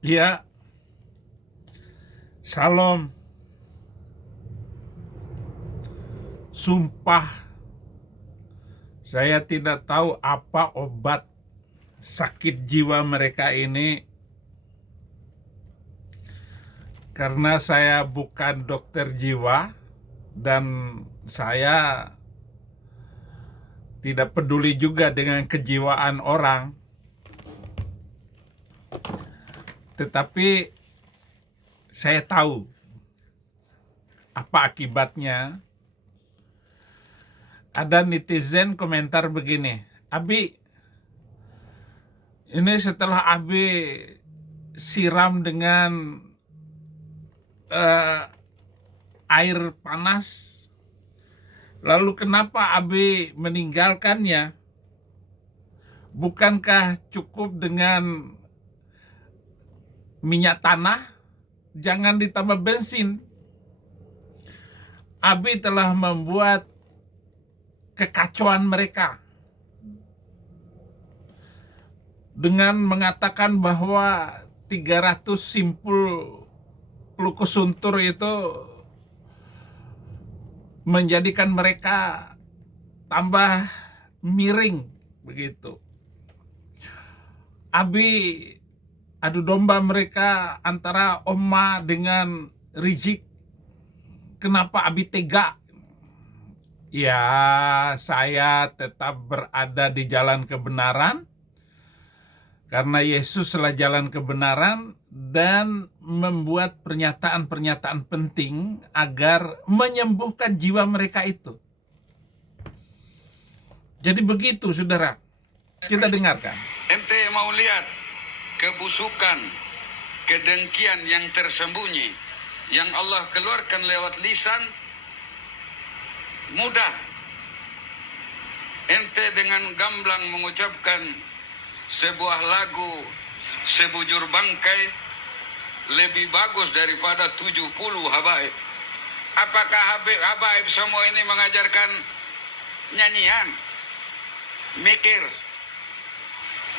Ya, Shalom. Sumpah, saya tidak tahu apa obat sakit jiwa mereka ini, karena saya bukan dokter jiwa dan saya tidak peduli juga dengan kejiwaan orang. Tetapi saya tahu apa akibatnya. Ada netizen komentar begini, Abi, ini setelah Abi siram dengan air panas, lalu kenapa Abi meninggalkannya? Bukankah cukup dengan minyak tanah? Jangan ditambah bensin. Abi telah membuat kekacauan mereka dengan mengatakan bahwa 300 simpul glukosuntur itu menjadikan mereka tambah miring begitu. Abi adu domba mereka antara Oma dengan Rizik. Kenapa Abi tega? Ya, saya tetap berada di jalan kebenaran karena Yesuslah jalan kebenaran, dan membuat pernyataan-pernyataan penting agar menyembuhkan jiwa mereka itu. Jadi begitu, saudara. Kita dengarkan. Ente mau lihat kebusukan, kedengkian yang tersembunyi yang Allah keluarkan lewat lisan? Mudah. Ente dengan gamblang mengucapkan sebuah lagu sebujur bangkai lebih bagus daripada 70 habaib. Apakah habaib semua ini mengajarkan nyanyian? Mikir,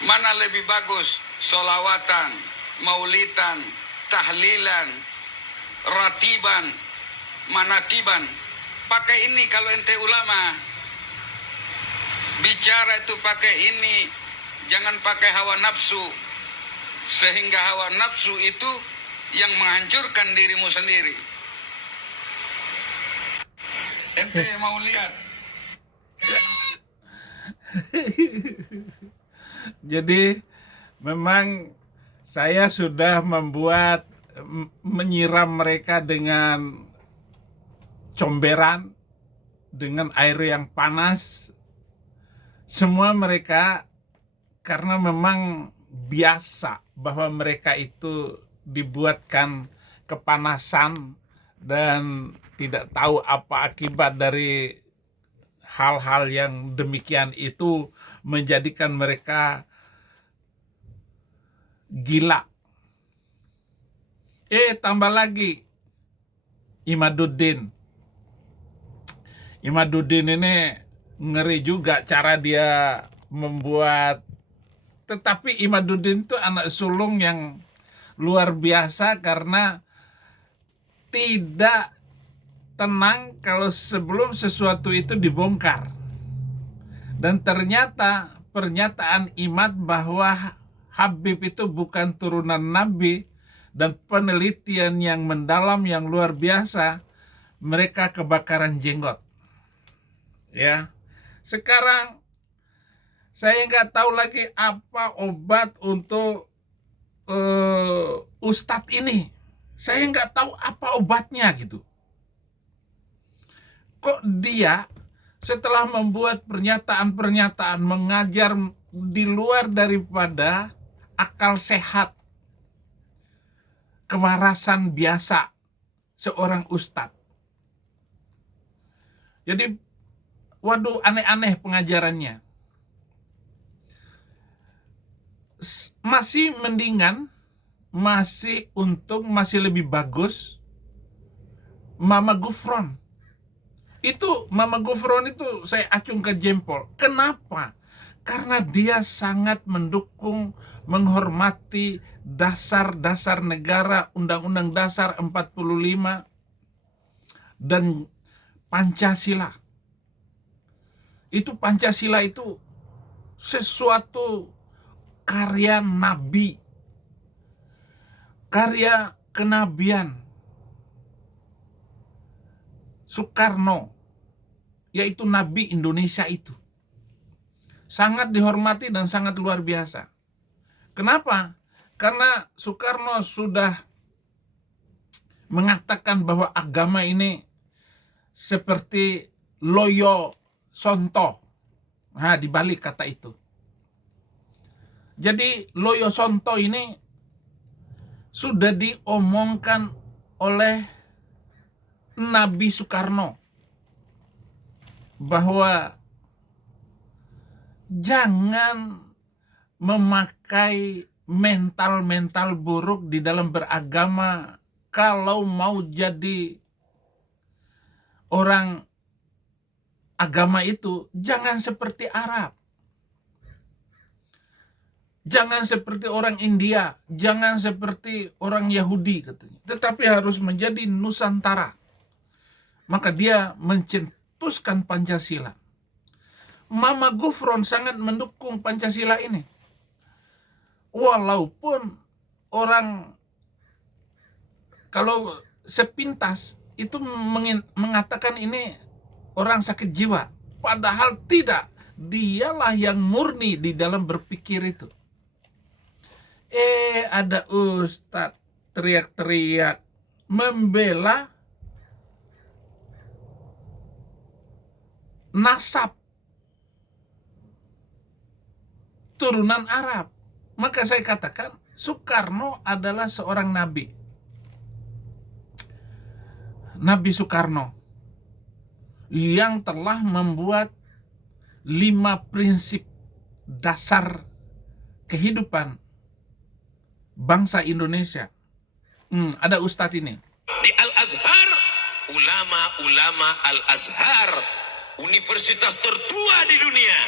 mana lebih bagus? Solawatan, maulitan, tahlilan, ratiban, manakiban. Pakai ini kalau ente ulama. Bicara itu pakai ini. Jangan pakai hawa nafsu. Sehingga hawa nafsu itu yang menghancurkan dirimu sendiri. Ente mau lihat? Jadi memang saya sudah menyiram mereka dengan comberan, dengan air yang panas. Semua mereka, karena memang biasa bahwa mereka itu dibuatkan kepanasan dan tidak tahu apa akibat dari hal-hal yang demikian itu, menjadikan mereka gila. Tambah lagi Imaduddin ini ngeri juga cara dia membuat. Tetapi Imaduddin itu anak sulung yang luar biasa karena tidak tenang kalau sebelum sesuatu itu dibongkar. Dan ternyata pernyataan Imad bahwa Habib itu bukan turunan Nabi, dan penelitian yang mendalam yang luar biasa, mereka kebakaran jenggot. Ya, sekarang saya nggak tahu lagi apa obat untuk Ustadz ini. Saya nggak tahu apa obatnya gitu. Kok dia setelah membuat pernyataan-pernyataan mengajar di luar daripada akal sehat, kewarasan biasa seorang ustadz. Jadi, waduh, aneh-aneh pengajarannya. Masih mendingan, masih untung, masih lebih bagus Mama Gufron. Itu Mama Gufron itu saya acungkan jempol. Kenapa? Karena dia sangat mendukung, menghormati dasar-dasar negara, Undang-Undang Dasar 45 dan Pancasila. Pancasila itu sesuatu karya nabi, karya kenabian Soekarno, yaitu nabi Indonesia itu. Sangat dihormati dan sangat luar biasa. Kenapa? Karena Soekarno sudah mengatakan bahwa agama ini seperti loyo sonto. Nah, dibalik kata itu. Jadi loyo sonto ini sudah diomongkan oleh Nabi Soekarno bahwa jangan memakai mental-mental buruk di dalam beragama kalau mau jadi orang agama itu. Jangan seperti Arab, jangan seperti orang India, jangan seperti orang Yahudi katanya, tetapi harus menjadi Nusantara. Maka dia mencetuskan Pancasila. Mama Gufron sangat mendukung Pancasila ini. Walaupun orang kalau sepintas itu mengatakan ini orang sakit jiwa. Padahal tidak. Dialah yang murni di dalam berpikir itu. Ada ustadz teriak-teriak membela nasab turunan Arab. Maka saya katakan Soekarno adalah seorang nabi. Nabi Soekarno yang telah membuat 5 prinsip dasar kehidupan bangsa Indonesia. Ada ustadz ini. Di Al-Azhar, ulama-ulama Al-Azhar, universitas tertua di dunia,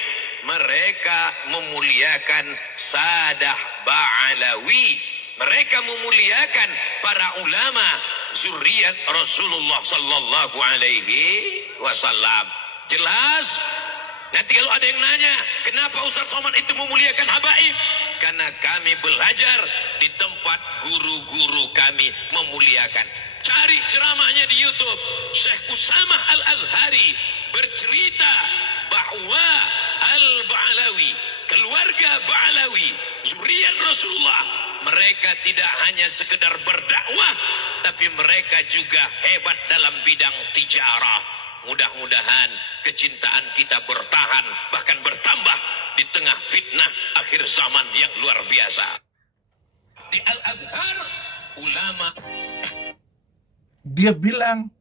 mereka memuliakan Sadah Ba'alawi. Mereka memuliakan para ulama zuriat Rasulullah sallallahu alaihi wasallam. Jelas? Nanti kalau ada yang nanya, kenapa Ustaz Somad itu memuliakan habaib? Karena kami belajar di tempat guru-guru kami memuliakan. Cari ceramahnya di YouTube. Syekh Usamah Al-Azhari bercerita bahwa Al-Ba'alawi, keluarga Ba'alawi, zuriat Rasulullah, mereka tidak hanya sekedar berdakwah, tapi mereka juga hebat dalam bidang tijarah. Mudah-mudahan kecintaan kita bertahan, bahkan bertambah di tengah fitnah akhir zaman yang luar biasa. Di Al-Azhar, ulama Dia bilang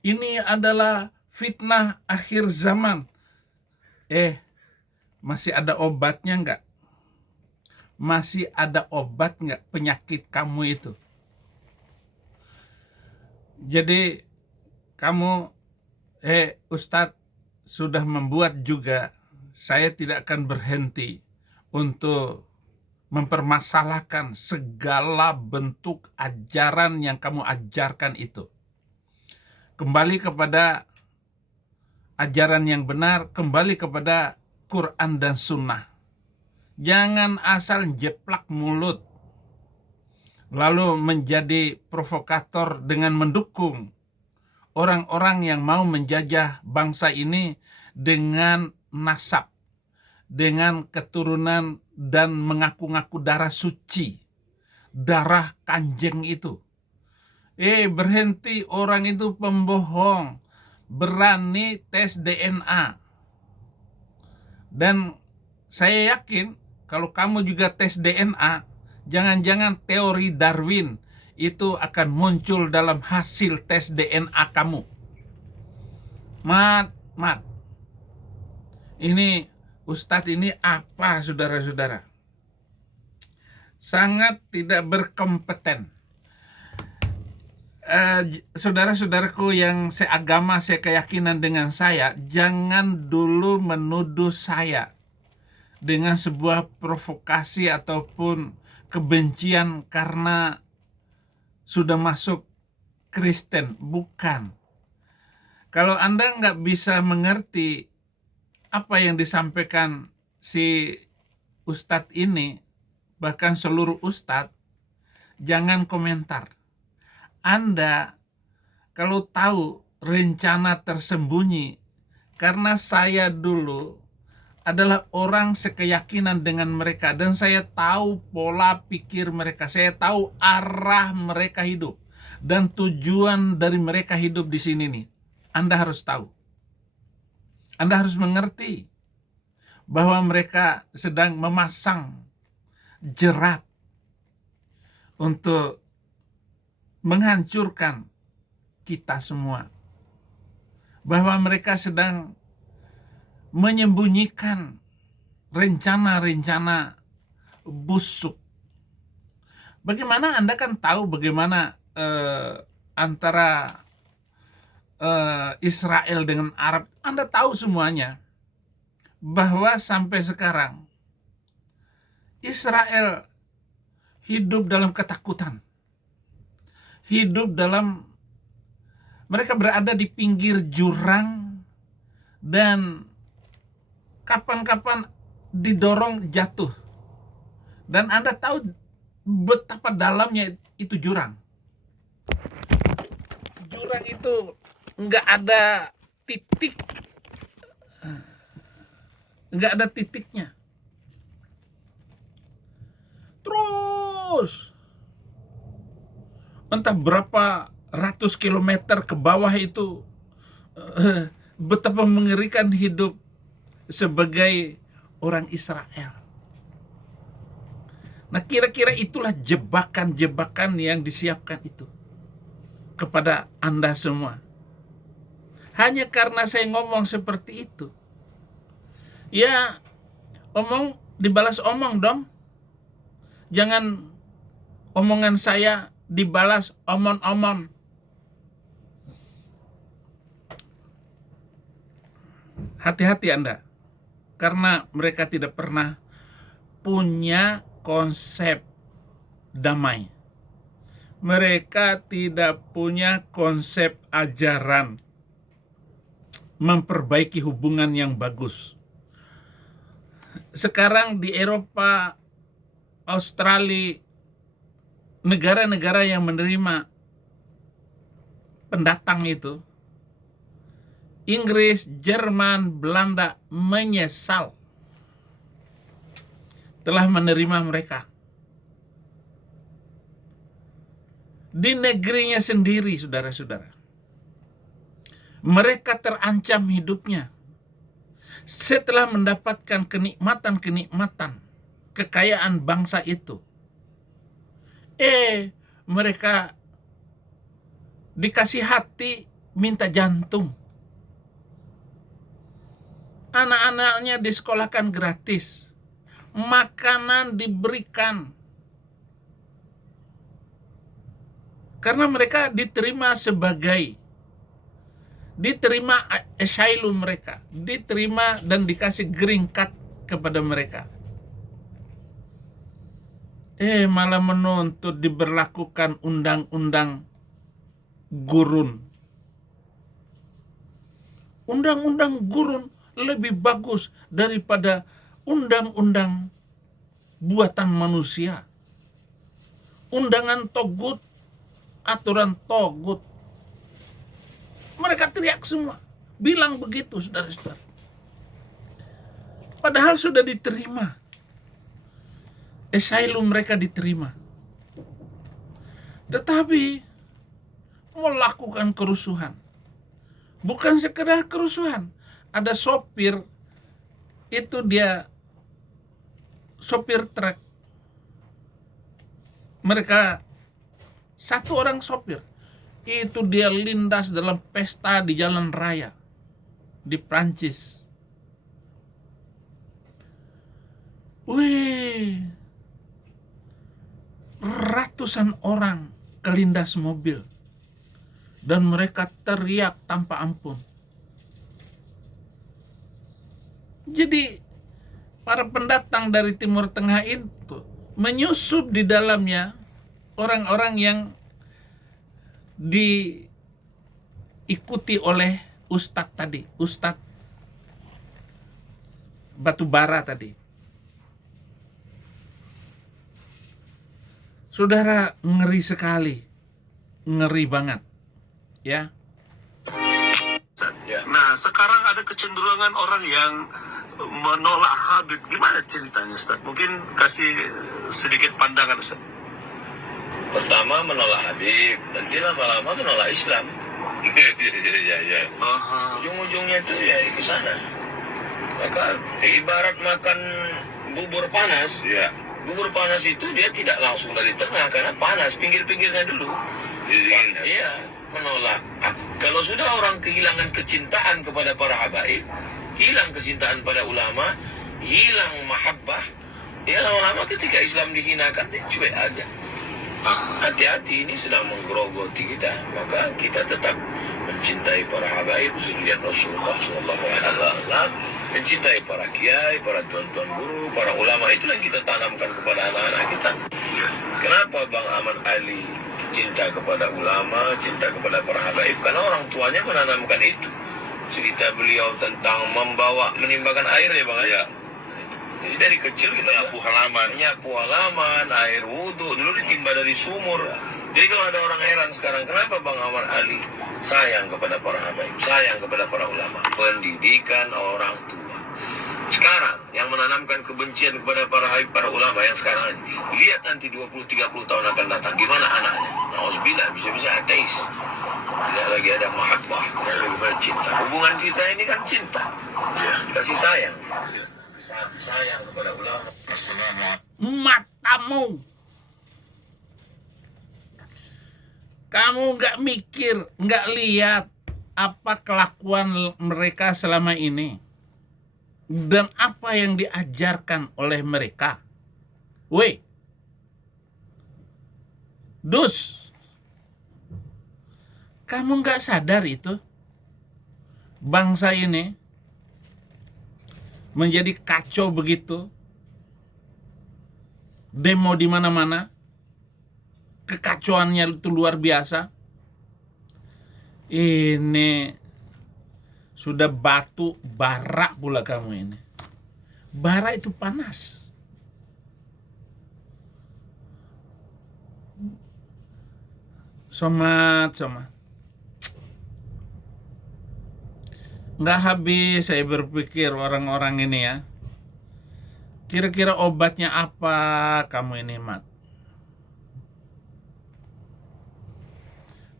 ini adalah fitnah akhir zaman. Masih ada obatnya enggak? Masih ada obat enggak penyakit kamu itu? Jadi kamu, Ustadz sudah membuat juga, saya tidak akan berhenti untuk mempermasalahkan segala bentuk ajaran yang kamu ajarkan itu. Kembali kepada ajaran yang benar, kembali kepada Quran dan Sunnah. Jangan asal jeplak mulut, lalu menjadi provokator dengan mendukung orang-orang yang mau menjajah bangsa ini dengan nasab, dengan keturunan dan mengaku-ngaku darah suci, darah Kanjeng itu. Berhenti, orang itu pembohong, berani tes DNA. Dan saya yakin kalau kamu juga tes DNA, jangan-jangan teori Darwin itu akan muncul dalam hasil tes DNA kamu. Mat. Ini Ustadz ini apa, saudara-saudara? Sangat tidak berkompeten. Saudara-saudaraku yang seagama, sekeyakinan dengan saya, jangan dulu menuduh saya dengan sebuah provokasi ataupun kebencian karena sudah masuk Kristen. Bukan. Kalau Anda nggak bisa mengerti apa yang disampaikan si ustadz ini, bahkan seluruh ustadz, jangan komentar. Anda kalau tahu rencana tersembunyi, karena saya dulu adalah orang sekeyakinan dengan mereka, dan saya tahu pola pikir mereka, saya tahu arah mereka hidup, dan tujuan dari mereka hidup di sini nih. Anda harus tahu. Anda harus mengerti bahwa mereka sedang memasang jerat untuk menghancurkan kita semua. Bahwa mereka sedang menyembunyikan rencana-rencana busuk. Bagaimana Anda kan tahu bagaimana antara Israel dengan Arab. Anda tahu semuanya. Bahwa sampai sekarang Israel hidup dalam ketakutan. Mereka berada di pinggir jurang dan kapan-kapan didorong jatuh. Dan Anda tahu betapa dalamnya itu jurang. Jurang itu nggak ada titik, nggak ada titiknya. Terus entah berapa ratus kilometer ke bawah itu, betapa mengerikan hidup sebagai orang Israel. Nah, kira-kira itulah jebakan-jebakan yang disiapkan itu kepada Anda semua. Hanya karena saya ngomong seperti itu, ya omong dibalas omong dong. Jangan omongan saya dibalas omon-omon. Hati-hati Anda, karena mereka tidak pernah punya konsep damai. Mereka tidak punya konsep ajaran memperbaiki hubungan yang bagus. Sekarang di Eropa, Australia, negara-negara yang menerima pendatang itu, Inggris, Jerman, Belanda menyesal telah menerima mereka. Di negerinya sendiri, saudara-saudara, mereka terancam hidupnya setelah mendapatkan kenikmatan-kenikmatan kekayaan bangsa itu. Mereka dikasih hati, minta jantung. Anak-anaknya disekolahkan gratis. Makanan diberikan. Karena mereka diterima asylum mereka. Diterima dan dikasih green card kepada mereka. Malah menuntut diberlakukan undang-undang gurun. Undang-undang gurun lebih bagus daripada undang-undang buatan manusia. Undangan togut, aturan togut. Mereka teriak semua, bilang begitu, saudara-saudara. Padahal sudah diterima. Asylum mereka diterima. Tetapi melakukan kerusuhan. Bukan sekedar kerusuhan. Ada sopir, itu dia sopir truk. Mereka, satu orang sopir, itu dia lindas dalam pesta di jalan raya di Prancis. Ratusan orang kelindas mobil dan mereka teriak tanpa ampun. Jadi para pendatang dari Timur Tengah itu menyusup di dalamnya orang-orang yang diikuti oleh Ustadz tadi, Ustadz Batubara tadi. Saudara, ngeri sekali, ngeri banget, ya. Ya. Nah, sekarang ada kecenderungan orang yang menolak Habib. Gimana ceritanya, Ustaz? Mungkin kasih sedikit pandangan, Ustaz. Pertama menolak Habib, nanti lama-lama menolak Islam. Ya. Ujung-ujungnya itu ya ke sana. Maka ibarat makan bubur panas, ya. Bubur panas itu dia tidak langsung dari tengah karena panas, pinggir-pinggirnya dulu. Iya, menolak. Kalau sudah orang kehilangan kecintaan kepada para habaib, hilang kecintaan pada ulama, hilang mahabbah, ya lama-lama ketika Islam dihinakan, dia cuek aja. Hati-hati, ini sedang menggerogoti kita. Maka kita tetap mencintai para habaib, zuriat Rasulullah SAW, mencintai para kiai, para tuan-tuan guru, para ulama. Itulah yang kita tanamkan kepada anak-anak kita. Kenapa Bang Ahmad Ali cinta kepada ulama, cinta kepada para habaib? Karena orang tuanya menanamkan itu. Cerita beliau tentang menimbakan air ya Bang. Ya. Jadi dari kecil kita menyapu halaman, air wudhu dulu ditimba dari sumur. Jadi kalau ada orang heran sekarang, kenapa Bang Ahmad Ali sayang kepada para habaib, sayang kepada para ulama? Pendidikan orang tua. Sekarang yang menanamkan kebencian kepada para habaib, para ulama yang sekarang, lihat nanti 20-30 tahun akan datang, gimana anaknya? Nauzubillah, bisa-bisa ateis. Tidak lagi ada mahabbah, tidak lagi ada cinta. Hubungan kita ini kan cinta, kasih sayang. Sayang kepada ulama. Matamu, kamu nggak mikir, nggak lihat apa kelakuan mereka selama ini dan apa yang diajarkan oleh mereka. Weh, Dus, kamu nggak sadar itu bangsa ini menjadi kacau begitu, demo di mana-mana, kekacauannya itu luar biasa. Ini sudah batu bara pula kamu ini. Bara itu panas. Somat. Nggak habis saya berpikir orang-orang ini ya. Kira-kira obatnya apa kamu ini, Mat?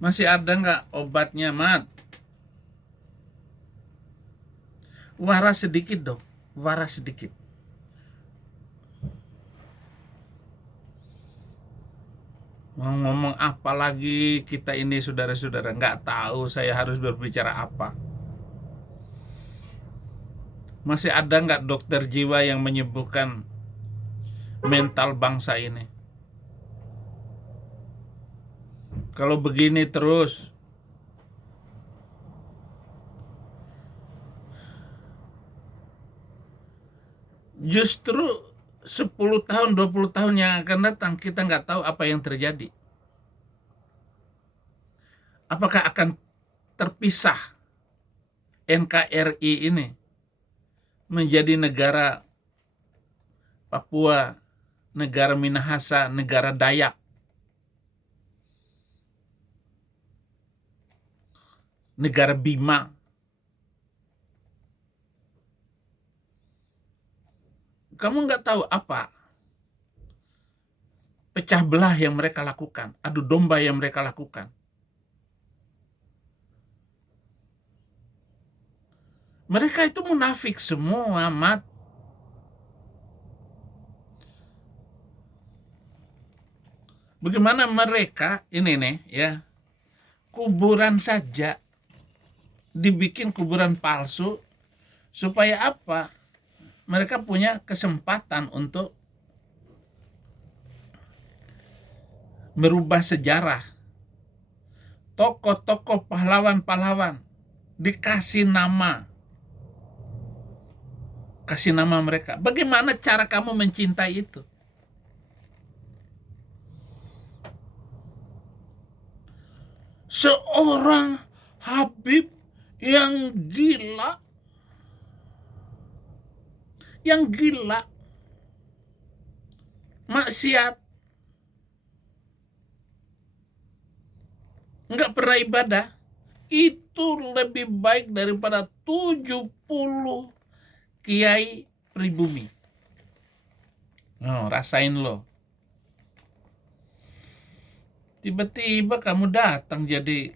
Masih ada nggak obatnya, Mat? Waras sedikit dong, waras sedikit. Mau ngomong apa lagi kita ini, saudara-saudara? Nggak tahu saya harus berbicara apa. Masih ada nggak dokter jiwa yang menyembuhkan mental bangsa ini? Kalau begini terus, justru 10 tahun, 20 tahun yang akan datang, kita nggak tahu apa yang terjadi. Apakah akan terpisah NKRI ini menjadi negara Papua, negara Minahasa, negara Dayak, negara Bima. Kamu nggak tahu apa pecah belah yang mereka lakukan, adu domba yang mereka lakukan. Mereka itu munafik semua, Mat. Bagaimana mereka ini nih ya, kuburan saja dibikin kuburan palsu supaya apa? Mereka punya kesempatan untuk merubah sejarah. Tokoh-tokoh pahlawan-pahlawan dikasih nama kasih nama mereka. Bagaimana cara kamu mencintai itu? Seorang Habib yang gila, maksiat, nggak pernah ibadah, itu lebih baik daripada 70 kiai pribumi. Oh, rasain lo. Tiba-tiba kamu datang jadi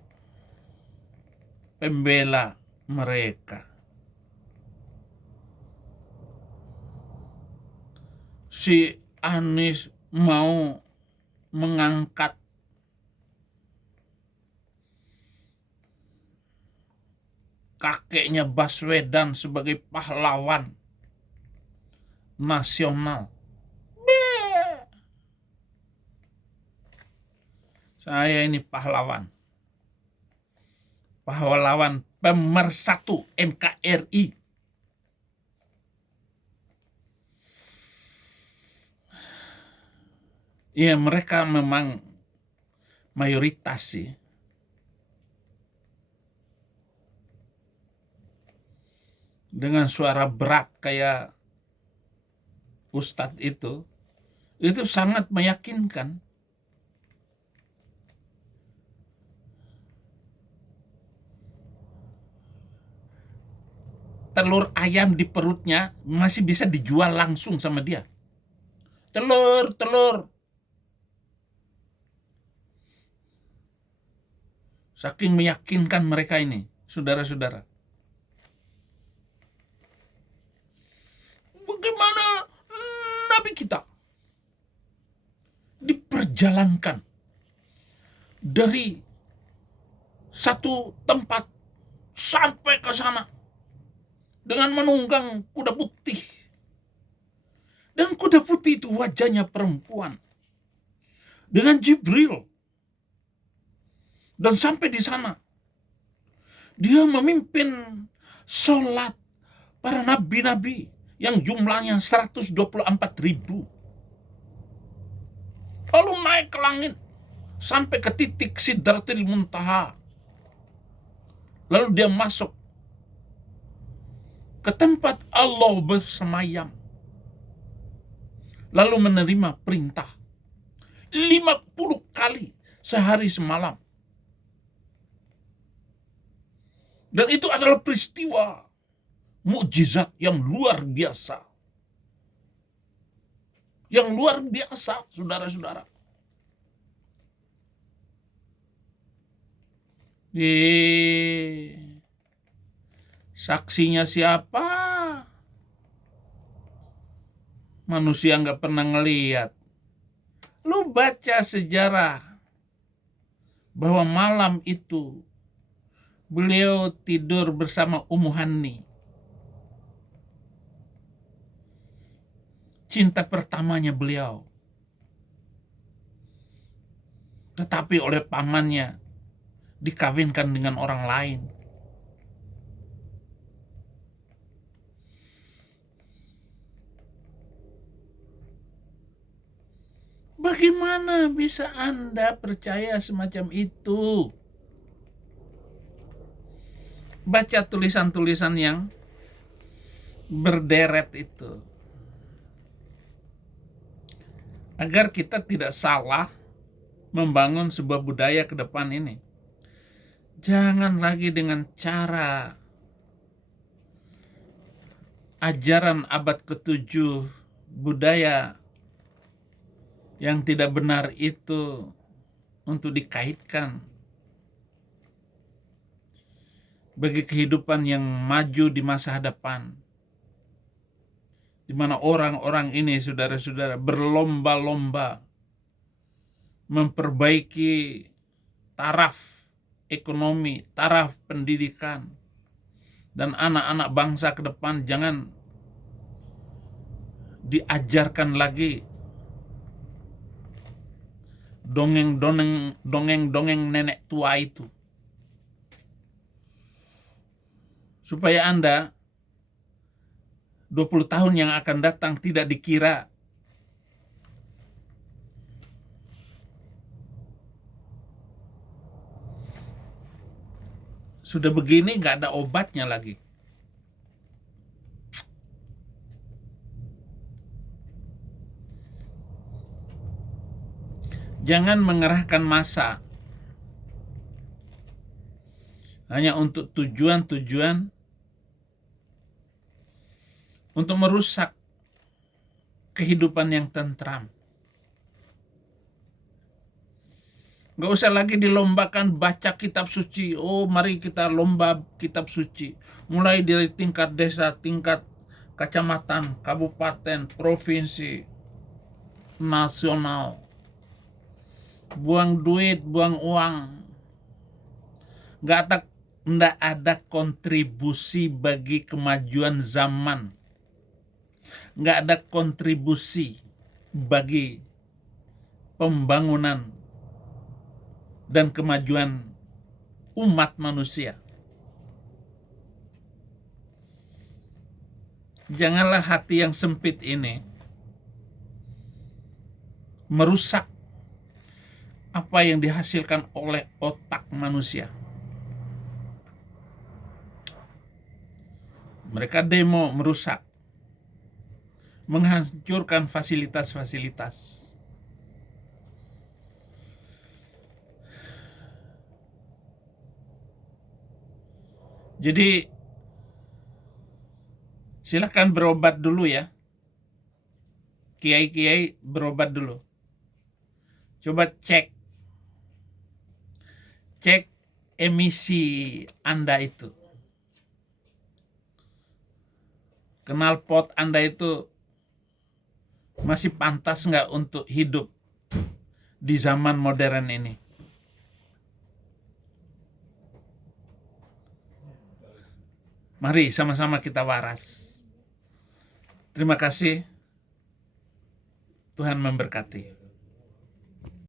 pembela mereka. Si Anies mau mengangkat kakeknya Baswedan sebagai pahlawan nasional. Saya ini pahlawan pemersatu NKRI. Ya, mereka memang mayoritas sih. Dengan suara berat kayak Ustadz itu sangat meyakinkan. Telur ayam di perutnya masih bisa dijual langsung sama dia. Telur. Saking meyakinkan mereka ini, saudara-saudara. Bagaimana Nabi kita diperjalankan dari satu tempat sampai ke sana dengan menunggang kuda putih. Dan kuda putih itu wajahnya perempuan. Dengan Jibril. Dan sampai di sana, dia memimpin sholat para nabi-nabi yang jumlahnya 124.000. Lalu naik ke langit sampai ke titik Sidratil Muntaha. Lalu dia masuk ke tempat Allah bersemayam. Lalu menerima perintah 50 kali sehari semalam. Dan itu adalah peristiwa mukjizat yang luar biasa. Yang luar biasa, saudara-saudara. Saksinya siapa? Manusia nggak pernah ngeliat. Lu baca sejarah bahwa malam itu beliau tidur bersama Ummu Hani. Cinta pertamanya beliau. Tetapi oleh pamannya dikawinkan dengan orang lain. Bagaimana bisa Anda percaya semacam itu? Baca tulisan-tulisan yang berderet itu. Agar kita tidak salah membangun sebuah budaya ke depan ini. Jangan lagi dengan cara ajaran abad ke-7 budaya yang tidak benar itu untuk dikaitkan bagi kehidupan yang maju di masa hadapan, di mana orang-orang ini, saudara-saudara, berlomba-lomba memperbaiki taraf ekonomi, taraf pendidikan, dan anak-anak bangsa ke depan jangan diajarkan lagi dongeng-dongeng nenek tua itu. Supaya Anda 20 tahun yang akan datang tidak dikira. Sudah begini nggak ada obatnya lagi. Jangan mengerahkan massa hanya untuk tujuan-tujuan untuk merusak kehidupan yang tentram. Nggak usah lagi dilombakan baca kitab suci. Oh, mari kita lomba kitab suci. Mulai dari tingkat desa, tingkat kecamatan, kabupaten, provinsi, nasional. Buang duit, buang uang. Nggak ada kontribusi bagi kemajuan zaman. Nggak ada kontribusi bagi pembangunan dan kemajuan umat manusia. Janganlah hati yang sempit ini merusak apa yang dihasilkan oleh otak manusia. Mereka demo merusak, menghancurkan fasilitas-fasilitas. Jadi silakan berobat dulu ya. Kiai-kiai berobat dulu. Coba cek emisi Anda itu. Knalpot Anda itu masih pantas nggak untuk hidup di zaman modern ini? Mari sama-sama kita waras. Terima kasih. Tuhan memberkati.